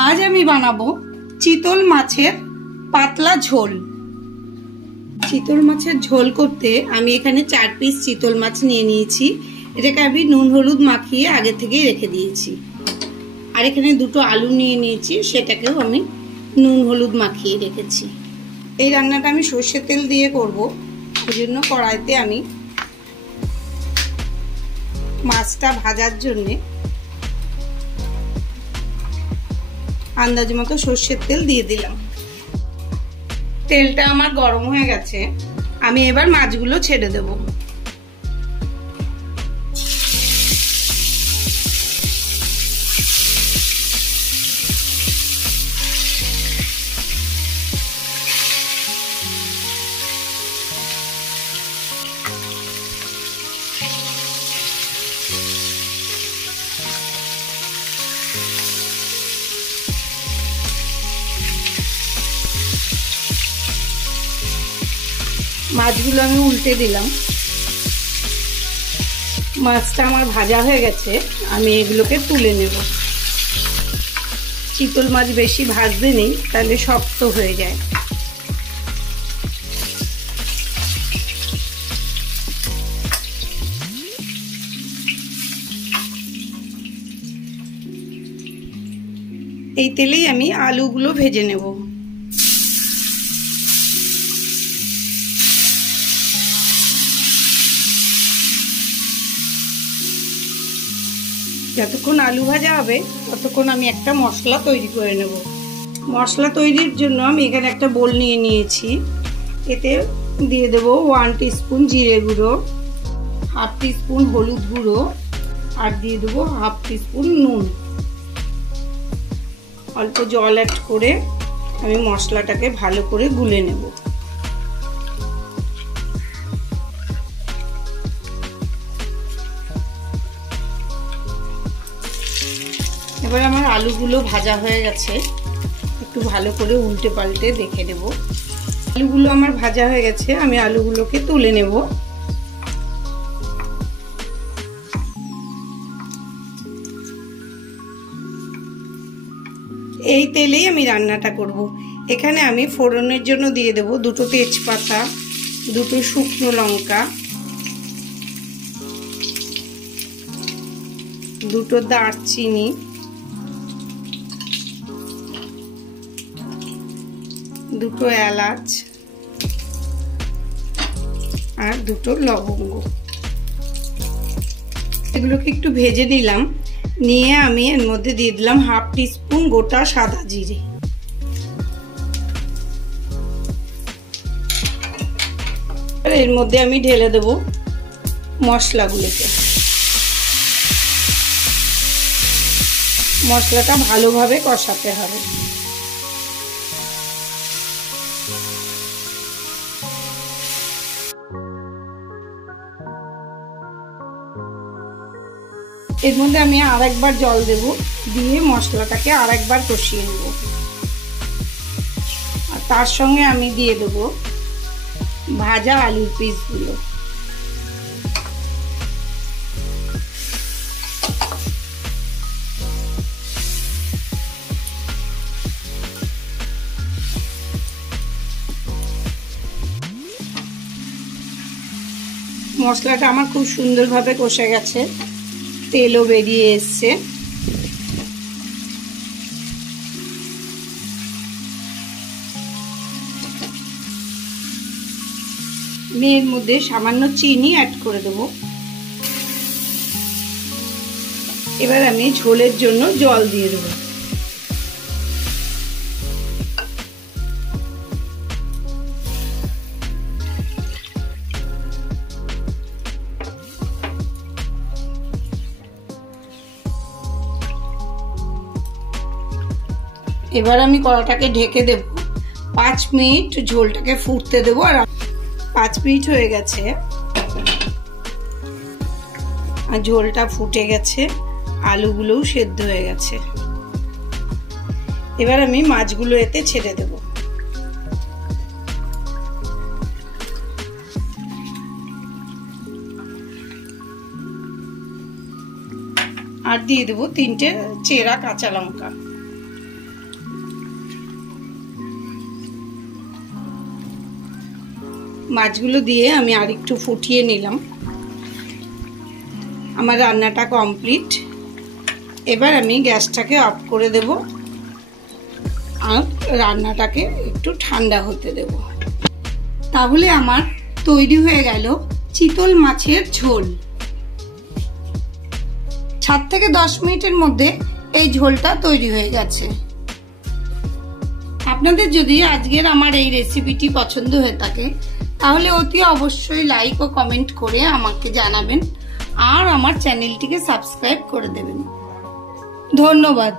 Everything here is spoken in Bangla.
आज আমি বানাবো চিতল মাছের পাতলা ঝোল। চিতল মাছের ঝোল করতে আমি এখানে 4 পিস চিতল মাছ নিয়ে নিয়েছি। এটাকে আমি নুন হলুদ মাখিয়ে আগে থেকেই রেখে দিয়েছি। আর এখানে দুটো আলু নিয়ে নিয়েছি, সেটাকেও আমি নুন হলুদ মাখিয়ে রেখেছি। এই রান্নাটা আমি সরষের তেল দিয়ে করব, ওই জন্য কড়াইতে আমি মাছটা ভাজার জন্য আন্দাজ মতো সরষের তেল দিয়ে দিলাম। তেলটা আমার গরম হয়ে গেছে, আমি এবার মাছগুলো ছেড়ে দেব। মাছগুলো আমি উল্টে দিলাম। মাছটা আমার ভাজা হয়ে গেছে, আমি এগুলোকে তুলে নেব। চিতল মাছ বেশি ভাজতে নেই, তাহলে শক্ত হয়ে যায়। এই তেলেই আমি আলুগুলো ভেজে নেব। যতক্ষণ আলু ভাজা হবে ততক্ষণ আমি একটা মশলা তৈরি করে নেব। মশলা তৈরির জন্য আমি এখানে একটা বোল নিয়ে নিয়েছি। এতে দিয়ে দেব 1 টিস্পুন জিরে গুঁড়ো, 1/2 টিস্পুন হলুদ গুঁড়ো, আর দিয়ে দেবো 1/2 টিস্পুন নুন। অল্প জল অ্যাড করে আমি মশলাটাকে ভালো করে গুলে নেব। এবার আমার আলুগুলো ভাজা হয়ে গেছে, একটু ভালো করে উল্টে পাল্টে দেখে নেব। আলুগুলো আমার ভাজা হয়ে গেছে, আমি আলুগুলোকে তুলে নেব। এই তেলেই আমি রান্নাটা করব। এখানে আমি ফোড়নের জন্য দিয়ে দেব 2টো তেজপাতা, 2টো শুকনো লঙ্কা, 2টো দারচিনি, 2টো এলাচ আর 2টো লবঙ্গ। এগুলোকে একটু ভেজে নিলাম। নিয়ে আমি এর মধ্যে দিয়ে দিলাম 1/2 টিস্পুন গোটা সাদা জিরে। এর মধ্যে আমি ঢেলে দেব মশলাগুলোকে। মশলাটা ভালোভাবে কষাতে হবে। এর মধ্যে আমি আরেকবার জল দেব, দিয়ে মশলাটাকে আরেকবার কষিয়ে নেব। আর তার সঙ্গে আমি দিয়ে দেব ভাজা আলুর পিসগুলো। মশলাটা আমার খুব সুন্দরভাবে কষে গেছে, তেলও বেরিয়ে এসছে। আমি এর মধ্যে সামান্য চিনি অ্যাড করে দেব। এবার আমি ঝোলের জন্য জল দিয়ে দেব। এবার আমি কড়াটাকে ঢেকে দেব। 5 মিনিট ঝোলটাকে ফুটতে দেব। আর 5 মিনিট হয়ে গেছে, আর ঝোলটা ফুটে গেছে, আলুগুলোও সেদ্ধ হয়ে গেছে। এবার আমি মাছগুলো এতে ছেড়ে দেব। আর দিয়ে দেবো 3টে চেরা কাঁচা লঙ্কা। মাছগুলো দিয়ে আমি আরেকটু ফুটিয়ে নিলাম। আমার রান্নাটা কমপ্লিট। এবার আমি গ্যাসটাকে অফ করে দেব আর রান্নাটাকে একটু ঠান্ডা হতে দেব। তাহলে আমার তৈরি হয়ে গেল চিতল মাছের ঝোল। 7 থেকে 10 মিনিটের মধ্যে এই ঝোলটা তৈরি হয়ে গেছে। আপনাদের যদি আজকের আমার এই রেসিপিটি পছন্দ হয়ে থাকে তাহলে অতি অবশ্যই লাইক ও কমেন্ট করে আমাকে জানাবেন আর আমার চ্যানেলটিকে সাবস্ক্রাইব করে দেবেন। ধন্যবাদ।